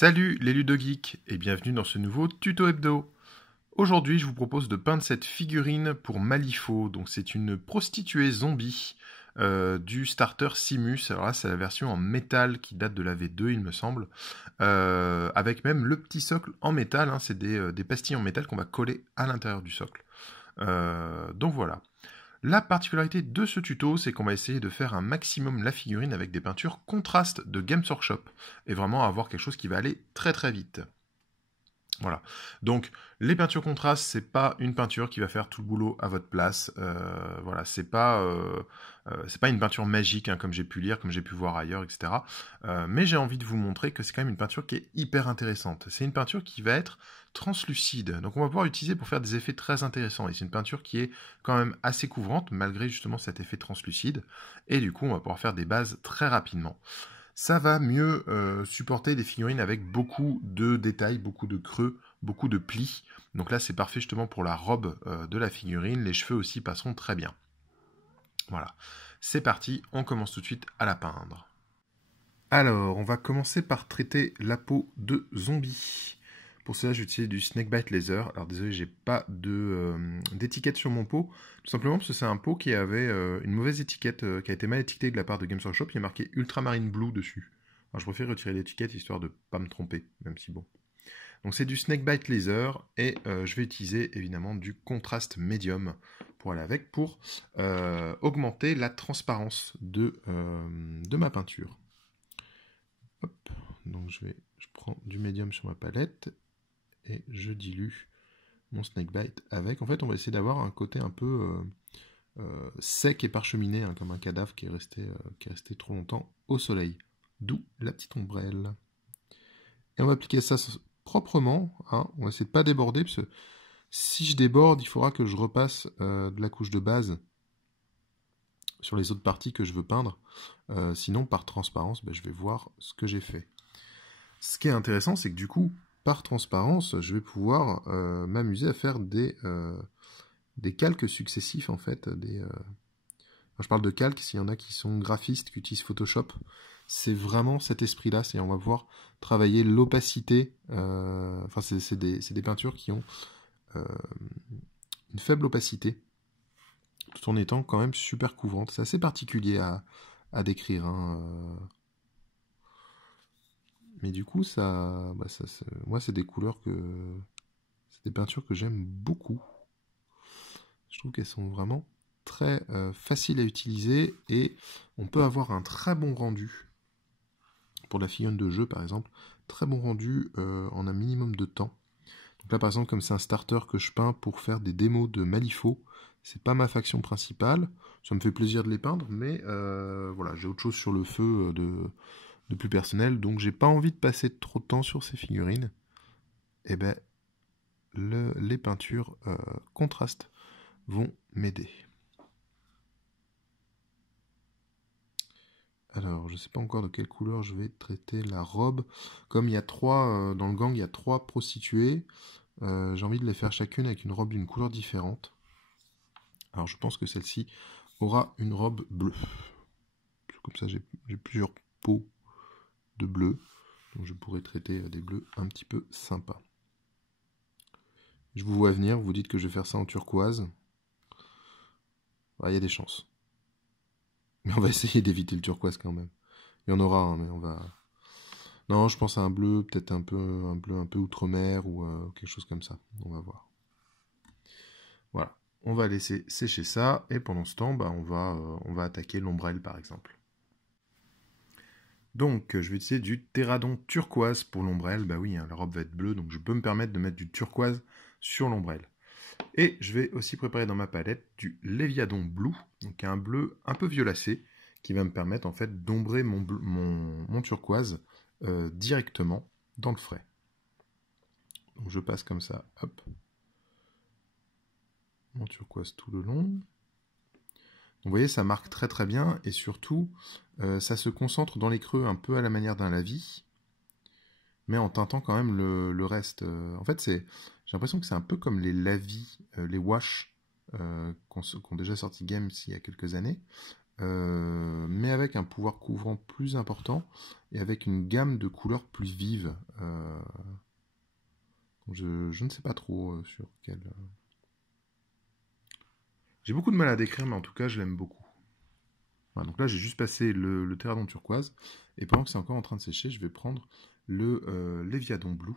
Salut les ludogeeks et bienvenue dans ce nouveau tuto hebdo. Aujourd'hui je vous propose de peindre cette figurine pour Malifaux. Donc c'est une prostituée zombie du starter Simus. Alors là c'est la version en métal qui date de la V2 il me semble. Avec même le petit socle en métal, hein. C'est des pastilles en métal qu'on va coller à l'intérieur du socle. Donc voilà. La particularité de ce tuto, c'est qu'on va essayer de faire un maximum la figurine avec des peintures contrastes de Games Workshop et vraiment avoir quelque chose qui va aller très très vite. Voilà. Donc, les peintures contrastes, c'est pas une peinture qui va faire tout le boulot à votre place. Voilà, c'est pas une peinture magique, hein, comme j'ai pu lire, comme j'ai pu voir ailleurs, etc. Mais j'ai envie de vous montrer que c'est quand même une peinture qui est hyper intéressante. C'est une peinture qui va être translucide. Donc, on va pouvoir l'utiliser pour faire des effets très intéressants. Et c'est une peinture qui est quand même assez couvrante, malgré justement cet effet translucide. Et du coup, on va pouvoir faire des bases très rapidement. Ça va mieux supporter des figurines avec beaucoup de détails, beaucoup de creux, beaucoup de plis. Donc là, c'est parfait justement pour la robe de la figurine. Les cheveux aussi passeront très bien. Voilà, c'est parti, on commence tout de suite à la peindre. Alors, on va commencer par traiter la peau de zombie. Pour cela, j'utilise du Snakebite Laser. Alors désolé, j'ai pas d'étiquette sur mon pot, tout simplement parce que c'est un pot qui avait une mauvaise étiquette, qui a été mal étiquetée de la part de Games Workshop. Il y a marqué Ultramarine Blue dessus. Alors je préfère retirer l'étiquette histoire de pas me tromper, même si bon. Donc c'est du Snakebite Laser et je vais utiliser évidemment du contraste médium pour aller avec, pour augmenter la transparence de ma peinture. Hop, donc je prends du médium sur ma palette et je dilue mon Snakebite avec. En fait, on va essayer d'avoir un côté un peu sec et parcheminé, hein, comme un cadavre qui est resté trop longtemps au soleil. D'où la petite ombrelle. Et on va appliquer ça proprement. Hein. On va essayer de ne pas déborder, parce que si je déborde, il faudra que je repasse de la couche de base sur les autres parties que je veux peindre. Sinon, par transparence, je vais voir ce que j'ai fait. Ce qui est intéressant, c'est que du coup, par transparence, je vais pouvoir m'amuser à faire des calques successifs, en fait. Je parle de calques, s'il y en a qui sont graphistes, qui utilisent Photoshop, c'est vraiment cet esprit-là. C'est on va pouvoir travailler l'opacité. Enfin, c'est des peintures qui ont une faible opacité, tout en étant quand même super couvrantes. C'est assez particulier à décrire, hein. Mais du coup, moi, c'est des couleurs c'est des peintures que j'aime beaucoup. Je trouve qu'elles sont vraiment très faciles à utiliser et on peut avoir un très bon rendu. Pour la figurine de jeu, par exemple, très bon rendu en un minimum de temps. Donc là, par exemple, comme c'est un starter que je peins pour faire des démos de Malifaux, c'est pas ma faction principale. Ça me fait plaisir de les peindre, mais voilà, j'ai autre chose sur le feu de plus personnel, donc j'ai pas envie de passer trop de temps sur ces figurines. Et les peintures contrastes vont m'aider. Alors, je ne sais pas encore de quelle couleur je vais traiter la robe. Comme il y a trois, dans le gang, il y a 3 prostituées, j'ai envie de les faire chacune avec une robe d'une couleur différente. Alors, je pense que celle-ci aura une robe bleue. Comme ça, j'ai plusieurs peaux de bleu. Donc, je pourrais traiter des bleus un petit peu sympas. Je vous vois venir, vous dites que je vais faire ça en turquoise. Il y a des chances. Mais on va essayer d'éviter le turquoise quand même. Il y en aura, hein, mais on va... Non, je pense à un bleu, peut-être un bleu un peu outre-mer ou quelque chose comme ça. On va voir. Voilà. On va laisser sécher ça et pendant ce temps, on va attaquer l'ombrelle par exemple. Donc, je vais utiliser du Terradon turquoise pour l'ombrelle. Bah oui, hein, la robe va être bleue, donc je peux me permettre de mettre du turquoise sur l'ombrelle. Et je vais aussi préparer dans ma palette du Léviadon Blue, donc un bleu un peu violacé, qui va me permettre en fait d'ombrer mon turquoise directement dans le frais. Donc je passe comme ça, hop, mon turquoise tout le long. Donc, vous voyez, ça marque très très bien, et surtout, ça se concentre dans les creux un peu à la manière d'un lavis, mais en teintant quand même le reste. En fait, j'ai l'impression que c'est un peu comme les lavis, les wash, qui ont déjà sorti Games il y a quelques années. mais avec un pouvoir couvrant plus important et avec une gamme de couleurs plus vives. Je ne sais pas trop sur quel... J'ai beaucoup de mal à décrire, mais en tout cas, je l'aime beaucoup. Voilà, donc là, j'ai juste passé le Terradon turquoise, et pendant que c'est encore en train de sécher, je vais prendre le Léviadon Blue.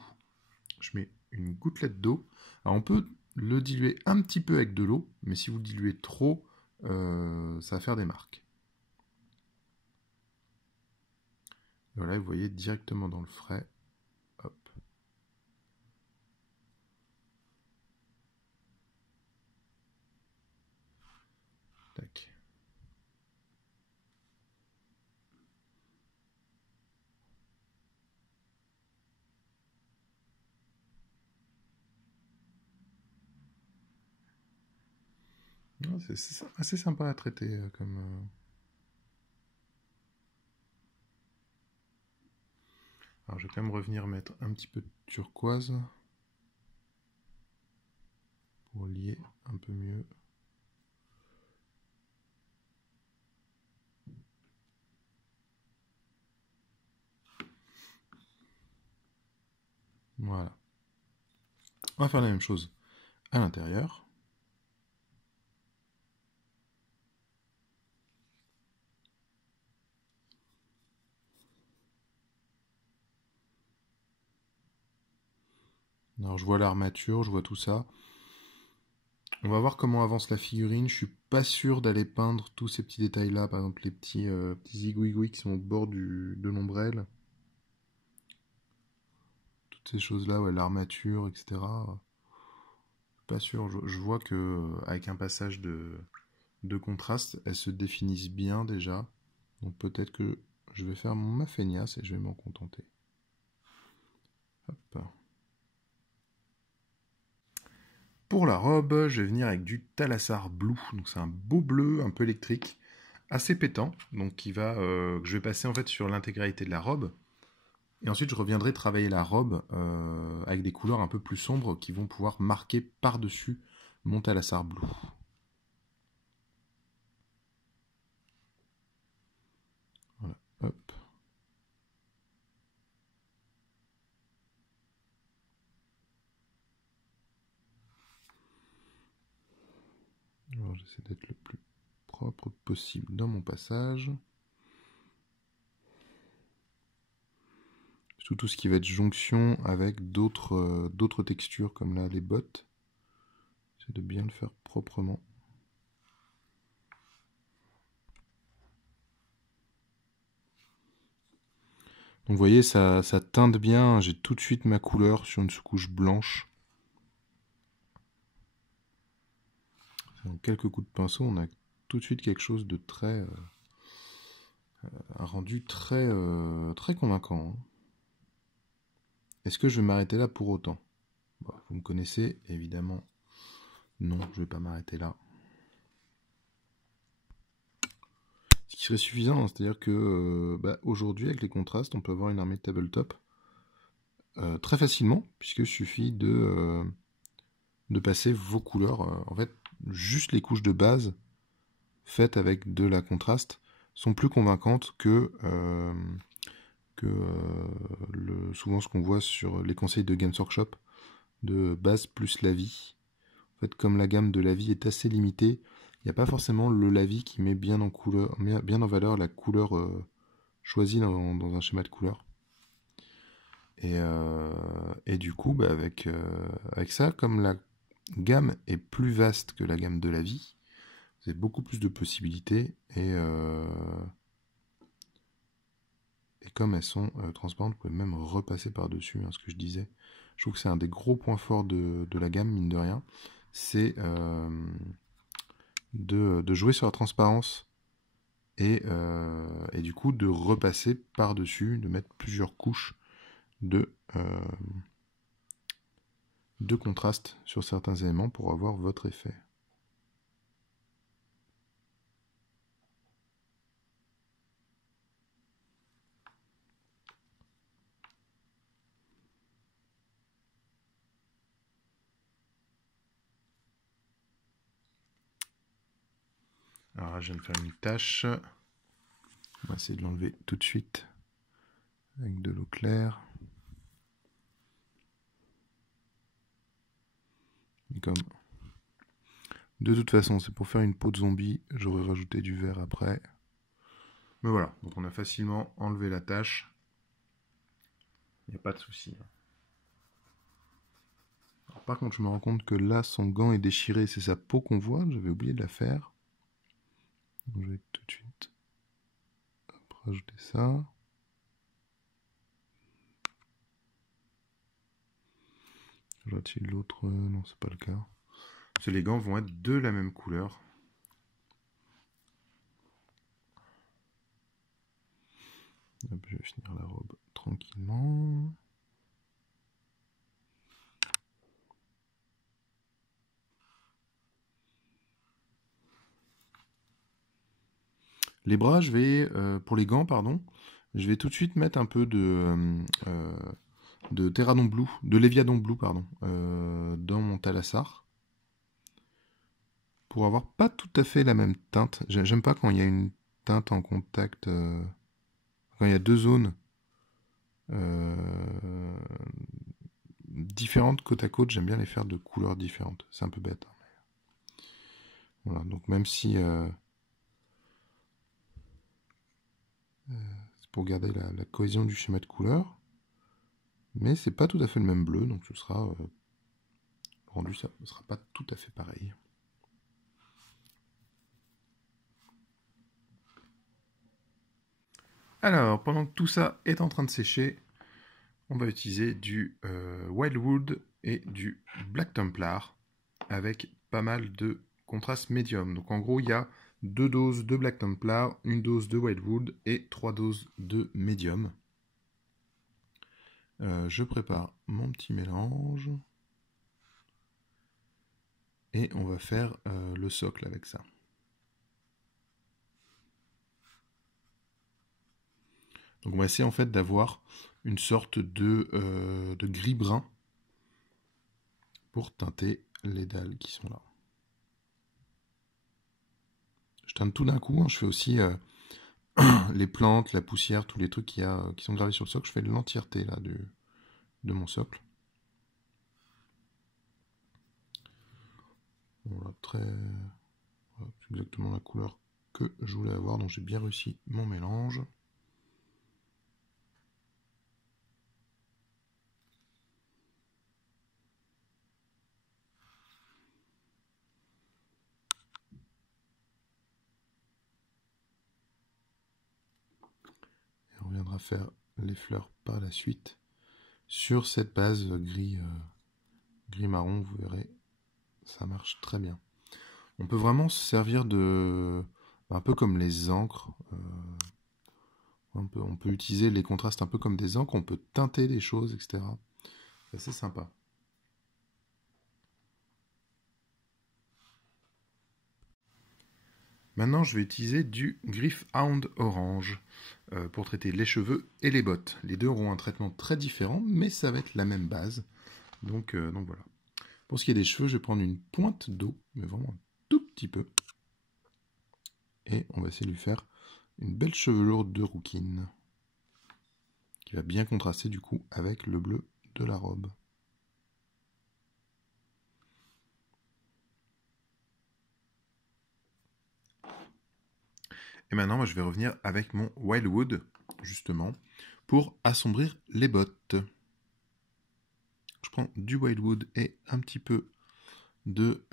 Je mets une gouttelette d'eau. Alors, on peut le diluer un petit peu avec de l'eau, mais si vous le diluez trop, ça va faire des marques. Et voilà, vous voyez directement dans le frais. Hop. Tac. C'est assez sympa à traiter comme... Alors je vais quand même revenir mettre un petit peu de turquoise pour lier un peu mieux. Voilà. On va faire la même chose à l'intérieur. Alors je vois l'armature, je vois tout ça. On va voir comment avance la figurine. Je suis pas sûr d'aller peindre tous ces petits détails là, par exemple les petits zigouigouis qui sont au bord de l'ombrelle. Toutes ces choses là, ouais, l'armature, etc. Pas sûr, je vois que avec un passage de contraste, elles se définissent bien déjà. Donc peut-être que je vais faire ma feignasse et je vais m'en contenter. Hop. Pour la robe, je vais venir avec du Thalassar Blue. Donc c'est un beau bleu, un peu électrique, assez pétant. Donc que je vais passer en fait sur l'intégralité de la robe. Et ensuite je reviendrai travailler la robe avec des couleurs un peu plus sombres qui vont pouvoir marquer par-dessus mon Thalassar Blue. Voilà, hop. Alors j'essaie d'être le plus propre possible dans mon passage. Surtout tout ce qui va être jonction avec d'autres textures comme là les bottes. J'essaie de bien le faire proprement. Donc vous voyez, ça teinte bien, j'ai tout de suite ma couleur sur une sous-couche blanche. En quelques coups de pinceau, on a tout de suite quelque chose de très... un rendu très convaincant. Est-ce que je vais m'arrêter là pour autant? Bon, vous me connaissez, évidemment. Non, je ne vais pas m'arrêter là. Ce qui serait suffisant, hein, c'est-à-dire que aujourd'hui, avec les contrastes, on peut avoir une armée de tabletop très facilement, puisqu'il suffit de passer vos couleurs. En fait, juste les couches de base faites avec de la contraste sont plus convaincantes que souvent ce qu'on voit sur les conseils de Games Workshop de base plus lavis. En fait, comme la gamme de lavis est assez limitée, il n'y a pas forcément le lavis qui met bien en valeur la couleur choisie dans un schéma de couleur. Et du coup, avec ça, comme la gamme est plus vaste que la gamme de lavis, vous avez beaucoup plus de possibilités et comme elles sont transparentes, vous pouvez même repasser par-dessus, hein, ce que je disais. Je trouve que c'est un des gros points forts de la gamme, mine de rien. C'est de jouer sur la transparence et du coup de repasser par-dessus, de mettre plusieurs couches de contraste sur certains éléments pour avoir votre effet. Alors là, je viens de faire une tache. On va essayer de l'enlever tout de suite avec de l'eau claire. Et comme de toute façon, c'est pour faire une peau de zombie, j'aurais rajouté du vert après. Mais voilà, donc on a facilement enlevé la tache. Il n'y a pas de souci. Par contre, je me rends compte que là, son gant est déchiré. C'est sa peau qu'on voit. J'avais oublié de la faire. Donc, je vais tout de suite rajouter ça. J'aurais-il l'autre? Non, c'est pas le cas. Parce que les gants vont être de la même couleur. Hop, je vais finir la robe tranquillement. Les bras, je vais, pour les gants, pardon, je vais tout de suite mettre un peu de Terradon Blue, de Léviadon Blue, pardon, dans mon Thalassar. Pour avoir pas tout à fait la même teinte. J'aime pas quand il y a une teinte en contact, quand il y a deux zones différentes côte à côte, j'aime bien les faire de couleurs différentes. C'est un peu bête. Hein, mais... Voilà, donc même si c'est pour garder la cohésion du schéma de couleurs, mais c'est pas tout à fait le même bleu, donc ce sera rendu, ça ne sera pas tout à fait pareil. Alors, pendant que tout ça est en train de sécher, on va utiliser du Wildwood et du Black Templar avec pas mal de contraste médium. Donc en gros, il y a 2 doses de Black Templar, une dose de Wildwood et 3 doses de médium. Je prépare mon petit mélange et on va faire le socle avec ça. Donc on va essayer en fait d'avoir une sorte de gris-brun pour teinter les dalles qui sont là. Je teinte tout d'un coup, hein. Je fais aussi les plantes, la poussière, tous les trucs qui sont gravés sur le socle. Je fais l'entièreté là de mon socle. Voilà, voilà, c'est exactement la couleur que je voulais avoir, donc j'ai bien réussi mon mélange. Et on viendra faire les fleurs par la suite sur cette base gris marron, vous verrez, ça marche très bien. On peut vraiment se servir de un peu comme les encres. On peut utiliser les contrastes un peu comme des encres, on peut teinter des choses, etc. C'est assez sympa. Maintenant, je vais utiliser du Gryph-Hound Orange pour traiter les cheveux et les bottes. Les deux auront un traitement très différent, mais ça va être la même base. Donc voilà. Pour ce qui est des cheveux, je vais prendre une pointe d'eau, mais vraiment un tout petit peu. Et on va essayer de lui faire une belle chevelure de rouquine, qui va bien contraster du coup avec le bleu de la robe. Et maintenant, je vais revenir avec mon Wildwood, justement, pour assombrir les bottes. Je prends du Wildwood et un petit peu de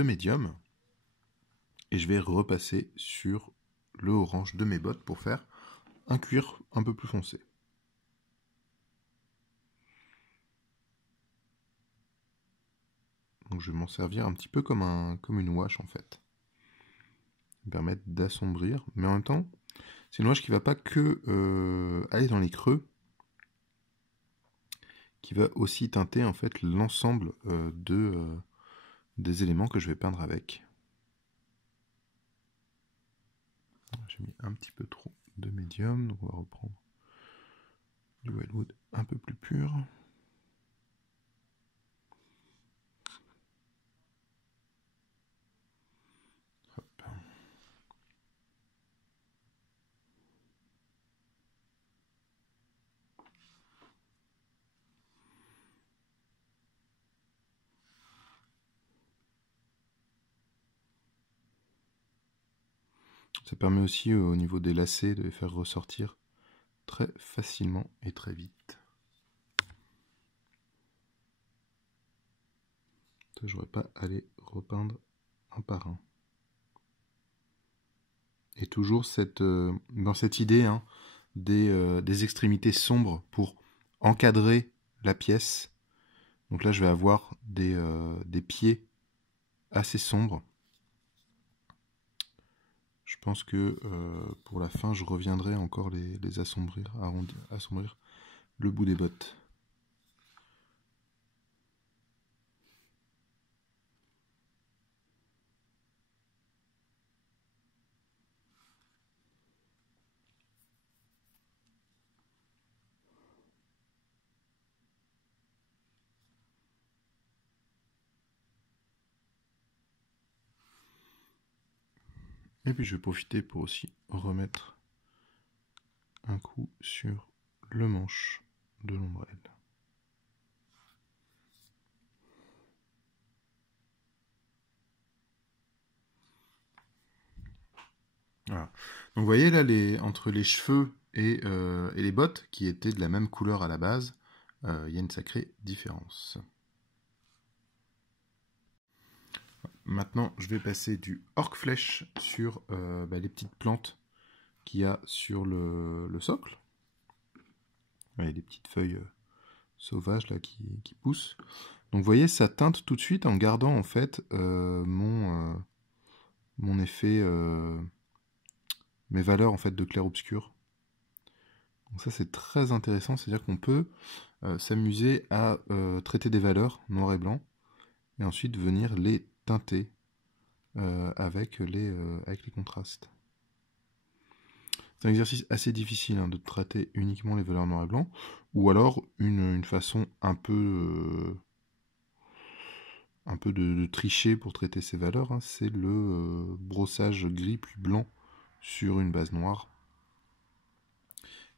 médium. Et je vais repasser sur le orange de mes bottes pour faire un cuir un peu plus foncé. Donc je vais m'en servir un petit peu comme une wash en fait. Ça me permettre d'assombrir, mais en même temps, c'est une wash qui ne va pas que aller dans les creux, qui va aussi teinter en fait l'ensemble des éléments que je vais peindre avec. J'ai mis un petit peu trop de médium, donc on va reprendre du Wildwood un peu plus pur. Hop. Ça permet aussi au niveau des lacets de les faire ressortir très facilement et très vite. Je n'aurais pas à les repeindre un par un. Et toujours dans cette idée hein, des extrémités sombres pour encadrer la pièce. Donc là, je vais avoir des pieds assez sombres. Je pense que pour la fin, je reviendrai encore les assombrir, assombrir le bout des bottes. Et puis je vais profiter pour aussi remettre un coup sur le manche de l'ombrelle. Voilà. Donc vous voyez là, entre les cheveux et les bottes, qui étaient de la même couleur à la base, il y a une sacrée différence. Maintenant, je vais passer du orc flèche sur les petites plantes qu'il y a sur le socle. Il y a des petites feuilles sauvages là qui poussent. Donc vous voyez, ça teinte tout de suite en gardant en fait mon effet, mes valeurs en fait de clair-obscur. Donc ça c'est très intéressant, c'est-à-dire qu'on peut s'amuser à traiter des valeurs noir et blanc et ensuite venir les teinter avec les contrastes. C'est un exercice assez difficile hein, de traiter uniquement les valeurs noir et blanc, ou alors une façon un peu de tricher pour traiter ces valeurs, hein, c'est le brossage gris puis blanc sur une base noire.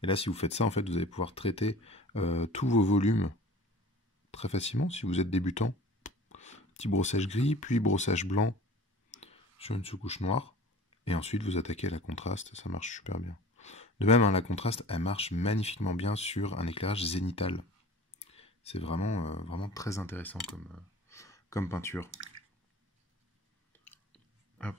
Et là, si vous faites ça, en fait, vous allez pouvoir traiter tous vos volumes très facilement. Si vous êtes débutant, petit brossage gris, puis brossage blanc sur une sous-couche noire, et ensuite vous attaquez à la contraste, ça marche super bien. De même, hein, la contraste, elle marche magnifiquement bien sur un éclairage zénital. C'est vraiment, vraiment très intéressant comme peinture. Hop.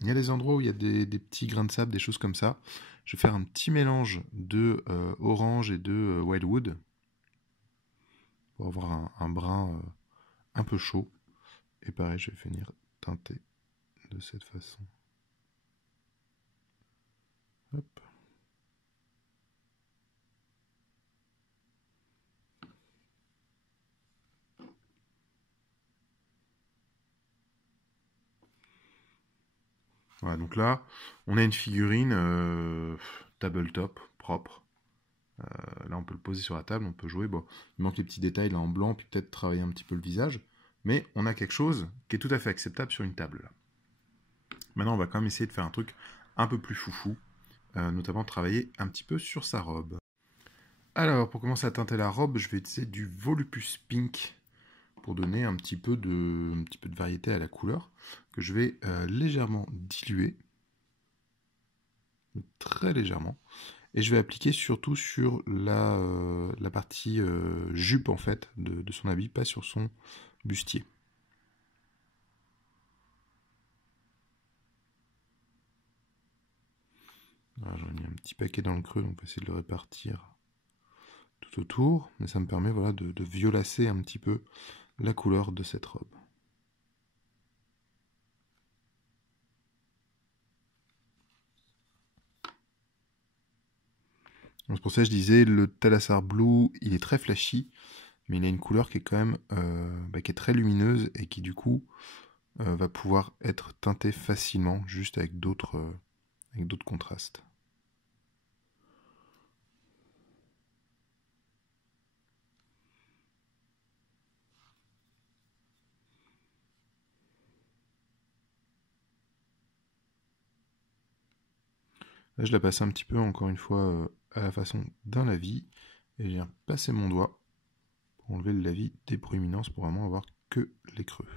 Il y a des endroits où il y a des petits grains de sable, des choses comme ça. Je vais faire un petit mélange de orange et de wildwood pour avoir un brun un peu chaud. Et pareil, je vais venir teinter de cette façon. Hop. Voilà, donc là, on a une figurine tabletop, propre. Là, on peut le poser sur la table, on peut jouer. Bon, il manque les petits détails là en blanc, puis peut-être travailler un petit peu le visage. Mais on a quelque chose qui est tout à fait acceptable sur une table. Là. Maintenant, on va quand même essayer de faire un truc un peu plus foufou, notamment travailler un petit peu sur sa robe. Alors, pour commencer à teinter la robe, je vais utiliser du Volupus Pink pour donner un petit peu de variété à la couleur, que je vais légèrement diluer, très légèrement, et je vais appliquer surtout sur la partie jupe en fait de son habit, pas sur son bustier. J'en ai mis un petit paquet dans le creux, donc on va essayer de le répartir tout autour, mais ça me permet voilà, de violacer un petit peu la couleur de cette robe. C'est pour ça que je disais, le Talassar Blue, il est très flashy, mais il a une couleur qui est quand même qui est très lumineuse et qui du coup va pouvoir être teintée facilement, juste avec d'autres contrastes. Là, je la passe un petit peu, encore une fois, à la façon d'un lavis, et je viens passer mon doigt pour enlever le lavis des proéminences pour vraiment avoir que les creux.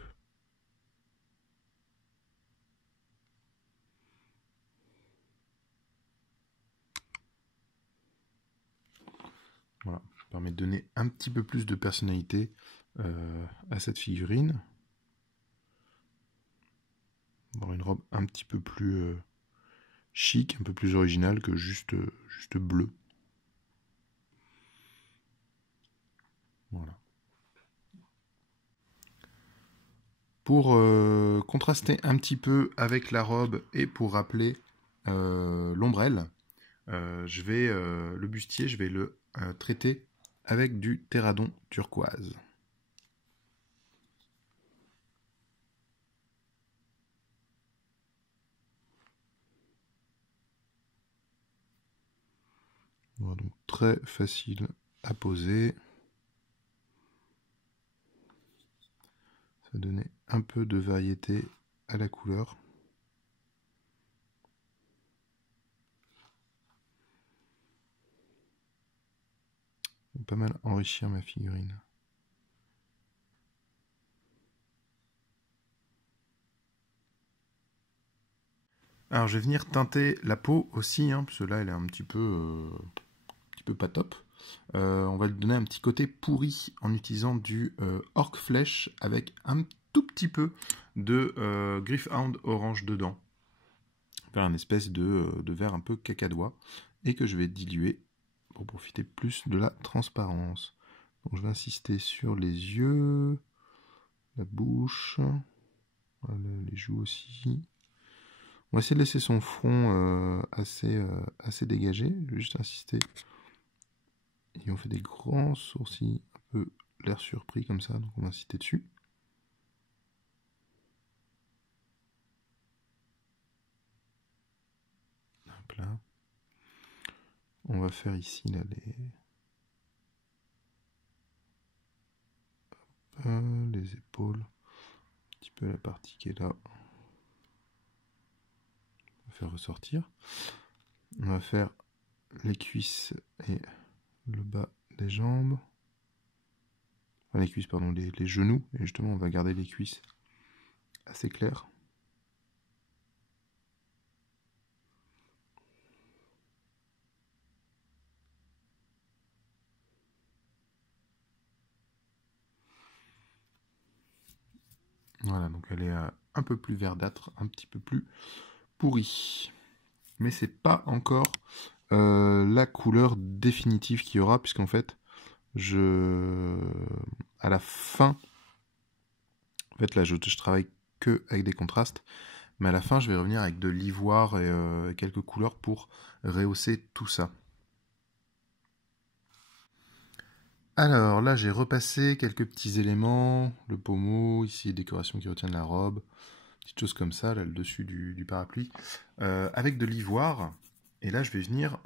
permet de donner un petit peu plus de personnalité à cette figurine. Avoir une robe un petit peu plus chic, un peu plus originale que juste bleu. Voilà. Pour contraster un petit peu avec la robe et pour rappeler l'ombrelle, le bustier, je vais le traiter avec du terradon turquoise. Voilà, donc très facile à poser. Ça va donner un peu de variété à la couleur. Ça va pas mal enrichir ma figurine. Alors je vais venir teinter la peau aussi, hein, parce que là elle est un petit peu pas top. On va lui donner un petit côté pourri en utilisant du Orc Flèche avec un tout petit peu de Gryph-hound orange dedans. Faire un espèce de vert un peu cacadois et que je vais diluer pour profiter plus de la transparence. Donc je vais insister sur les yeux, la bouche, voilà, les joues aussi. On va essayer de laisser son front assez dégagé. Je vais juste insister. Et on fait des grands sourcils, un peu l'air surpris comme ça, donc on va insister dessus. Hop là. On va faire ici là, les épaules, un petit peu la partie qui est là. On va faire ressortir. On va faire les cuisses et le bas des jambes. Enfin, les cuisses, pardon, les genoux. Et justement, on va garder les cuisses assez claires. Voilà, donc elle est un peu plus verdâtre, un petit peu plus pourrie. Mais c'est pas encore la couleur définitive qu'il y aura, puisqu'en fait, à la fin, en fait là je travaille que avec des contrastes, mais à la fin je vais revenir avec de l'ivoire et quelques couleurs pour rehausser tout ça. Alors là j'ai repassé quelques petits éléments, le pommeau, ici décoration qui retient de la robe, petites choses comme ça, là le dessus du parapluie, avec de l'ivoire. Et là je vais venir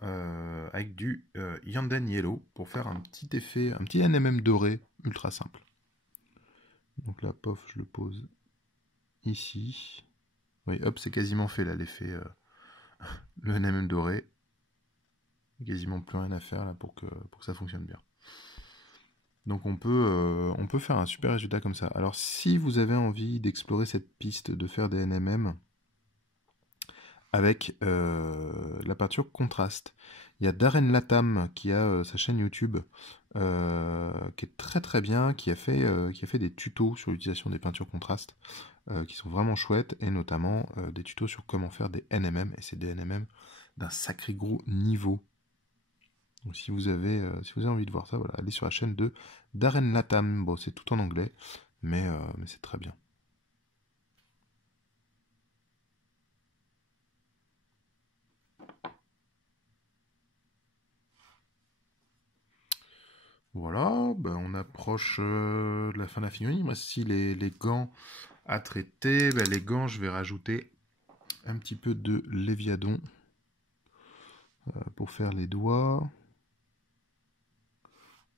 avec du Yanden Yellow pour faire un petit effet, un petit NMM doré ultra simple. Donc là, pof, je le pose ici. Oui, hop, c'est quasiment fait là, l'effet, le NMM doré. Il n'y a quasiment plus rien à faire là pour que ça fonctionne bien. Donc on peut faire un super résultat comme ça. Alors si vous avez envie d'explorer cette piste, de faire des NMM avec la peinture contraste, il y a Darren Latam qui a sa chaîne YouTube qui est très très bien, qui a fait des tutos sur l'utilisation des peintures contrastes qui sont vraiment chouettes, et notamment des tutos sur comment faire des NMM, et c'est des NMM d'un sacré gros niveau. Donc si vous avez envie de voir ça, voilà, allez sur la chaîne de Darren Latam. Bon, c'est tout en anglais, mais c'est très bien. Voilà, ben on approche de la fin de la figurine. Moi, si les gants à traiter, ben les gants, je vais rajouter un petit peu de Léviadon pour faire les doigts.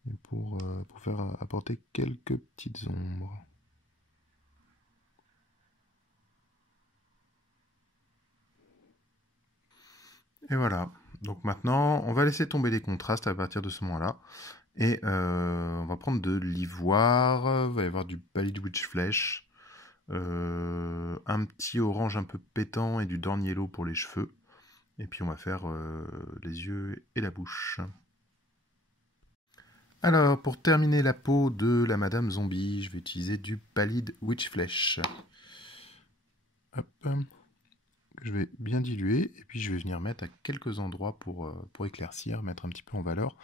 Et pour faire apporter quelques petites ombres. Et voilà. Donc maintenant, on va laisser tomber les contrastes à partir de ce moment-là. Et on va prendre de l'ivoire, il va y avoir du Pallid Witch Flesh, un petit orange un peu pétant et du Dorn Yellow pour les cheveux. Et puis on va faire les yeux et la bouche. Alors, pour terminer la peau de la Madame Zombie, je vais utiliser du Pallid Witch Flesh. Hop. Je vais bien diluer, et puis je vais venir mettre à quelques endroits pour éclaircir, mettre un petit peu en valeur,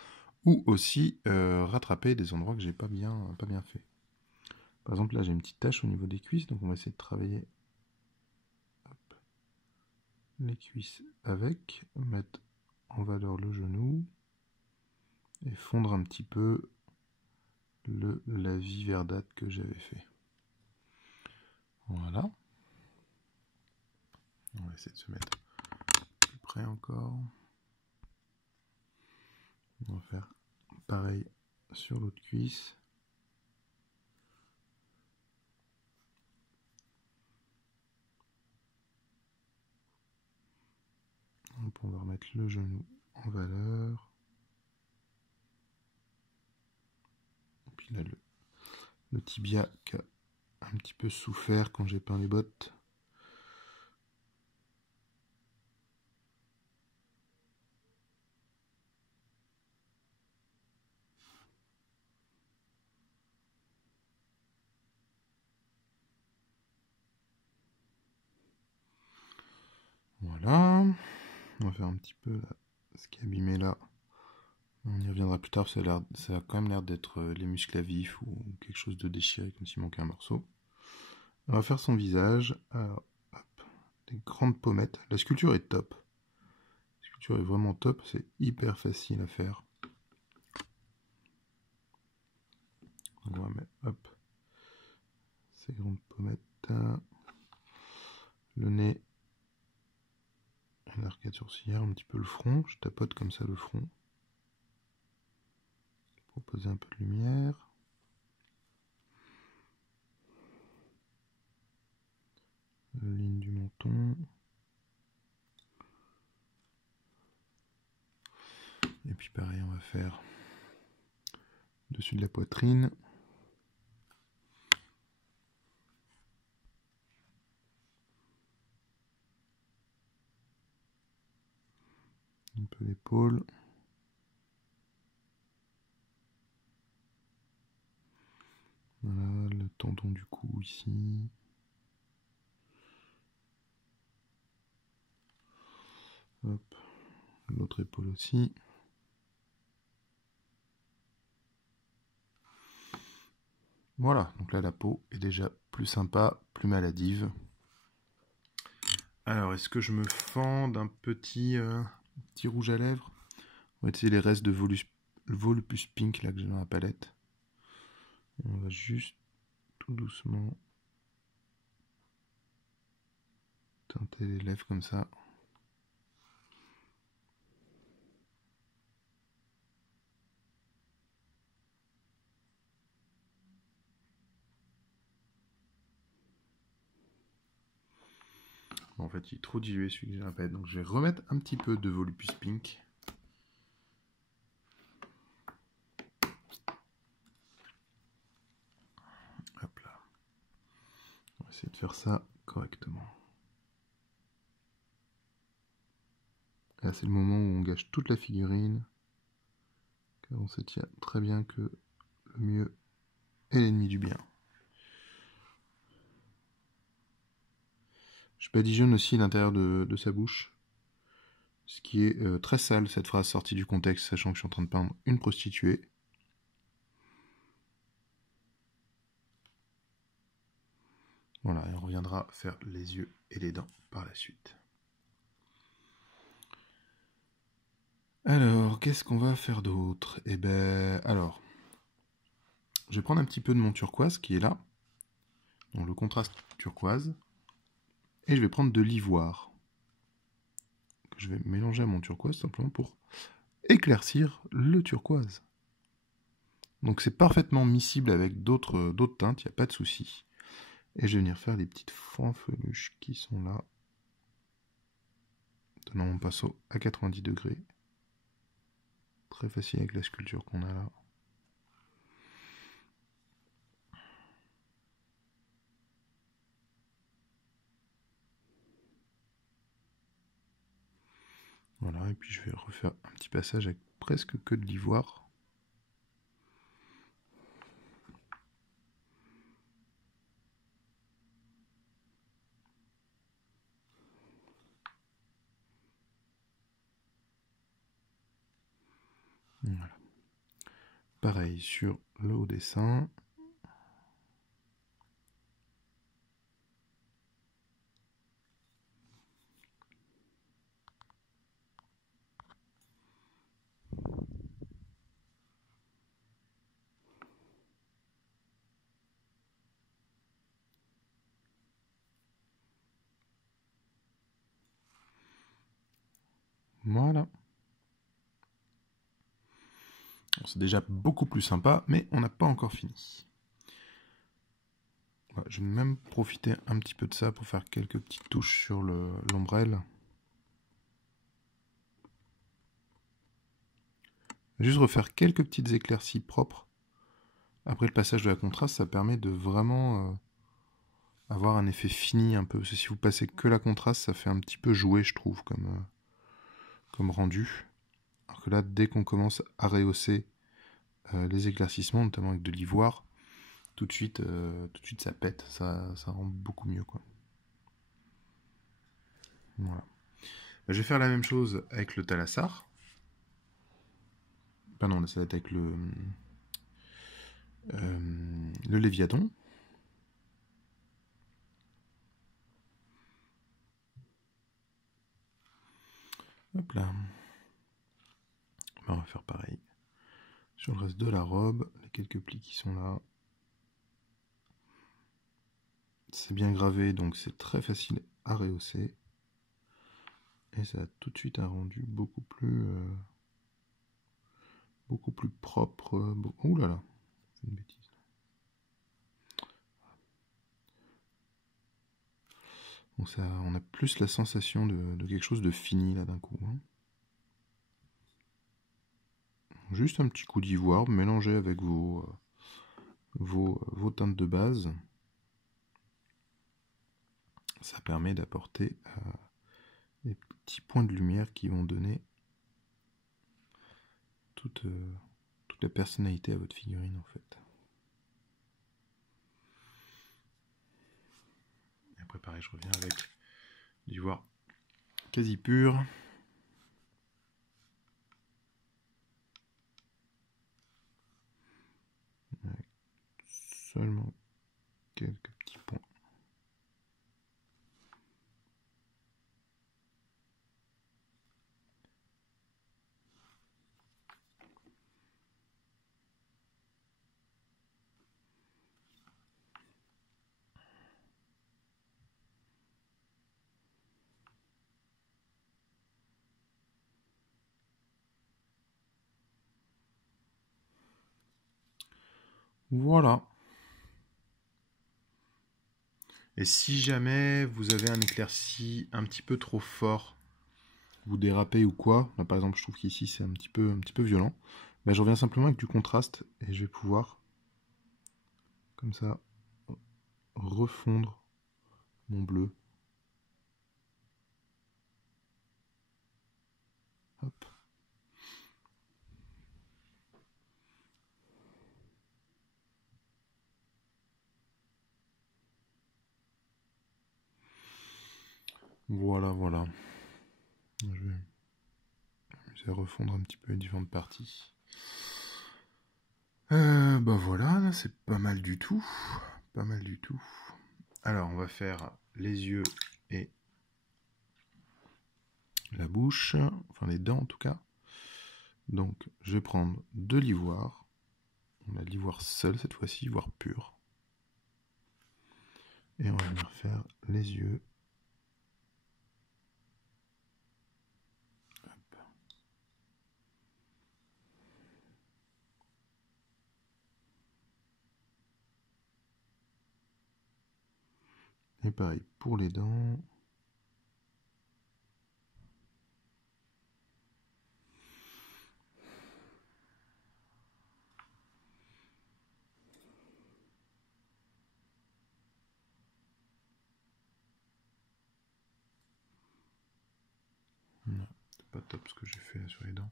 ou aussi rattraper des endroits que j'ai pas bien fait. Par exemple, là j'ai une petite tache au niveau des cuisses, donc on va essayer de travailler les cuisses avec, mettre en valeur le genou, et fondre un petit peu la vie verdâtre que j'avais fait. Voilà. On va essayer de se mettre plus près encore. On va faire pareil sur l'autre cuisse. On va remettre le genou en valeur. Et puis là, le tibia qui a un petit peu souffert quand j'ai peint les bottes. Voilà. On va faire un petit peu là, ce qui est abîmé là. On y reviendra plus tard, ça a quand même l'air d'être les muscles à vif ou quelque chose de déchiré, comme s'il manquait un morceau. On va faire son visage. Alors, hop, des grandes pommettes. La sculpture est top. La sculpture est vraiment top, c'est hyper facile à faire. On va mettre, hop, ces grandes pommettes. Le nez. L'arcade sourcilière, un petit peu le front. Je tapote comme ça le front. Pour poser un peu de lumière. La ligne du menton. Et puis pareil, on va faire dessus de la poitrine. Un peu l'épaule. Voilà, le tendon du cou ici. Hop, l'autre épaule aussi. Voilà, donc là la peau est déjà plus sympa, plus maladive. Alors, est-ce que je me fends d'un petit rouge à lèvres? On va essayer les restes de Volupus Pink là que j'ai dans la palette. Et on va juste tout doucement teinter les lèvres comme ça. Bon, en fait, il est trop dilué celui que j'ai dans la palette, donc je vais remettre un petit peu de Volupus Pink. Hop là. On va essayer de faire ça correctement. Là, c'est le moment où on gâche toute la figurine. Car on se tient très bien que le mieux est l'ennemi du bien. Je badigeonne aussi l'intérieur de sa bouche. Ce qui est très sale, cette phrase sortie du contexte, sachant que je suis en train de peindre une prostituée. Voilà, et on reviendra faire les yeux et les dents par la suite. Alors, qu'est-ce qu'on va faire d'autre? Eh ben, alors, je vais prendre un petit peu de mon turquoise qui est là, donc le contraste turquoise, et je vais prendre de l'ivoire, que je vais mélanger à mon turquoise simplement pour éclaircir le turquoise. Donc c'est parfaitement miscible avec d'autres teintes, il n'y a pas de souci. Et je vais venir faire les petites fanfreluches qui sont là, donnant mon pinceau à 90 degrés. Très facile avec la sculpture qu'on a là. Voilà, et puis je vais refaire un petit passage avec presque que de l'ivoire. pareil sur le haut dessin. Voilà. C'est déjà beaucoup plus sympa, mais on n'a pas encore fini. Voilà, je vais même profiter un petit peu de ça pour faire quelques petites touches sur l'ombrelle. Juste refaire quelques petites éclaircies propres. Après le passage de la contraste, ça permet de vraiment avoir un effet fini un peu. Parce que si vous passez que la contraste, ça fait un petit peu jouer, je trouve, comme rendu. Alors que là, dès qu'on commence à rehausser les éclaircissements, notamment avec de l'ivoire, tout de suite ça pète, ça rend beaucoup mieux, quoi. Voilà. Je vais faire la même chose avec le thalassar. Non, ça va être avec le léviathan. Hop là. On va faire pareil sur le reste de la robe, les quelques plis qui sont là. C'est bien gravé, donc c'est très facile à rehausser. Et ça a tout de suite un rendu beaucoup plus propre. Ouh là là, c'est une bêtise. Donc ça, on a plus la sensation de quelque chose de fini là d'un coup. Hein. Juste un petit coup d'ivoire mélangé avec vos teintes de base. Ça permet d'apporter des petits points de lumière qui vont donner toute la personnalité à votre figurine en fait. Et après pareil, je reviens avec l'ivoire quasi pur. Avec seulement quelques petits points. Voilà. Et si jamais vous avez un éclairci un petit peu trop fort, vous dérapez ou quoi, là par exemple je trouve qu'ici c'est un petit peu violent, ben, je reviens simplement avec du contraste et je vais pouvoir comme ça refondre mon bleu. Hop. Voilà, voilà. Je vais m'amuser à refondre un petit peu les différentes parties. Bah voilà, là c'est pas mal du tout. Pas mal du tout. Alors on va faire les yeux et la bouche, enfin les dents en tout cas. Donc je vais prendre de l'ivoire. On a de l'ivoire seul cette fois-ci, ivoire pur. Et on va venir faire les yeux. Hop. Et pareil pour les dents. Non, c'est pas top ce que j'ai fait là sur les dents.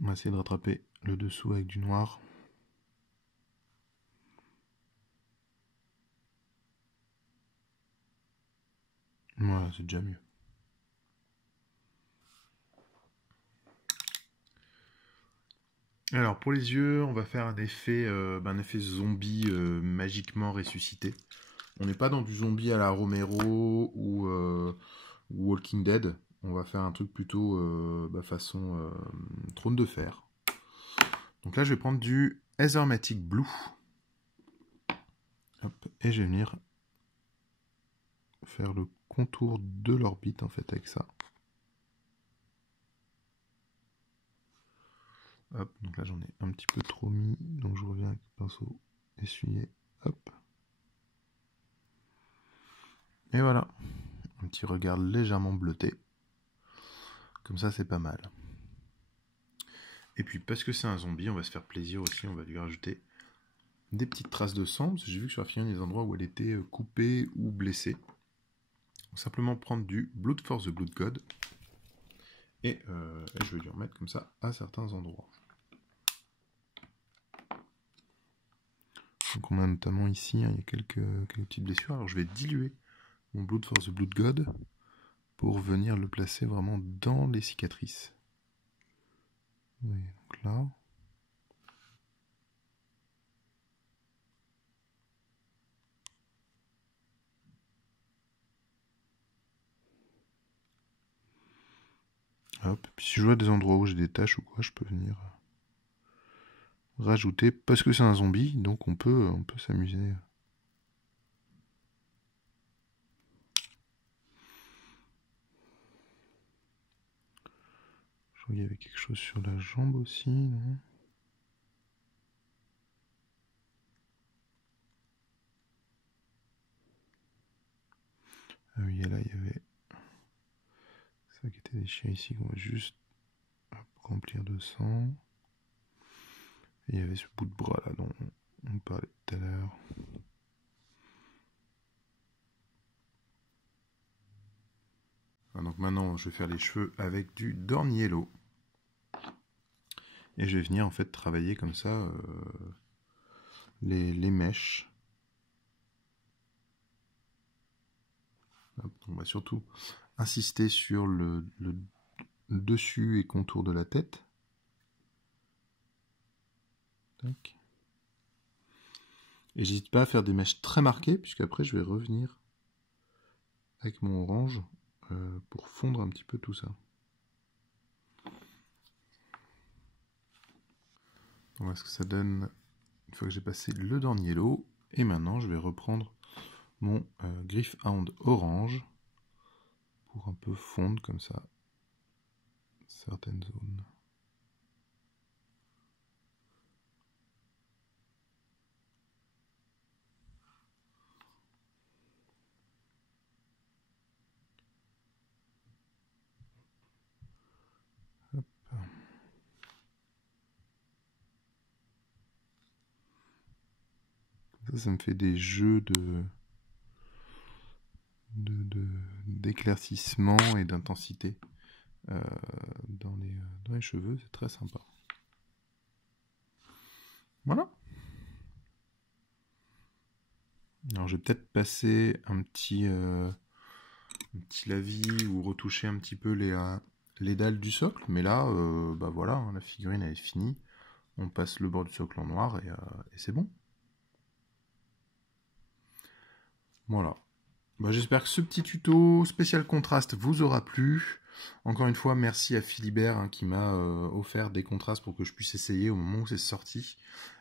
On va essayer de rattraper le dessous avec du noir. Voilà, c'est déjà mieux. Alors pour les yeux, on va faire un effet zombie magiquement ressuscité. On n'est pas dans du zombie à la Romero ou Walking Dead. On va faire un truc plutôt façon trône de fer. Donc là, je vais prendre du Ethermatic Blue. Hop, et je vais venir faire le contour de l'orbite en fait avec ça. Hop, donc là j'en ai un petit peu trop mis, donc je reviens avec le pinceau essuyé. Hop. Et voilà, un petit regard légèrement bleuté. Comme ça, c'est pas mal. Et puis, parce que c'est un zombie, on va se faire plaisir aussi. On va lui rajouter des petites traces de sang. Parce que j'ai vu que sur la figurine, il y a des endroits où elle était coupée ou blessée. On va simplement prendre du Blood for the Blood God. Et je vais lui remettre comme ça à certains endroits. Donc on a notamment ici, hein, il y a quelques petites blessures. Alors je vais diluer mon Blood for the Blood God pour venir le placer vraiment dans les cicatrices. Oui, donc là. Hop, puis si je vois des endroits où j'ai des taches ou quoi, je peux venir rajouter, parce que c'est un zombie, donc on peut s'amuser. Je crois qu'il y avait quelque chose sur la jambe aussi, non? Ah oui, et là il y avait ça qui était déchiré ici, qu'on va juste remplir de sang. Et il y avait ce bout de bras là dont on parlait tout à l'heure. Donc maintenant je vais faire les cheveux avec du Dorn Yellow. Et je vais venir en fait travailler comme ça les mèches. Hop, on va surtout insister sur le dessus et contour de la tête. Tac. Et j'hésite pas à faire des mèches très marquées, puisqu'après je vais revenir avec mon orange pour fondre un petit peu tout ça. Voilà ce que ça donne une fois que j'ai passé le Dorn Yellow. Et maintenant je vais reprendre mon Gryph-hound orange pour un peu fondre comme ça certaines zones. Hop. Ça me fait des jeux d'éclaircissement et d'intensité dans les cheveux, c'est très sympa. Voilà. Alors je vais peut-être passer un petit lavis ou retoucher un petit peu les dalles du socle, mais là, bah voilà, hein, la figurine elle est finie. On passe le bord du socle en noir et c'est bon. Voilà. Bah, j'espère que ce petit tuto spécial contraste vous aura plu. Encore une fois, merci à Philibert hein, qui m'a offert des contrastes pour que je puisse essayer au moment où c'est sorti.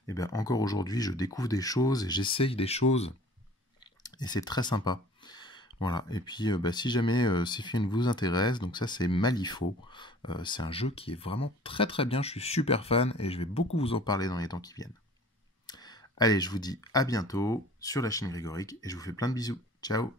Et bien encore aujourd'hui, je découvre des choses et j'essaye des choses. Et c'est très sympa. Voilà. Et puis, si jamais ces films vous intéressent, donc ça c'est Malifaux. C'est un jeu qui est vraiment très très bien. Je suis super fan et je vais beaucoup vous en parler dans les temps qui viennent. Allez, je vous dis à bientôt sur la chaîne Grégoric et je vous fais plein de bisous. Ciao!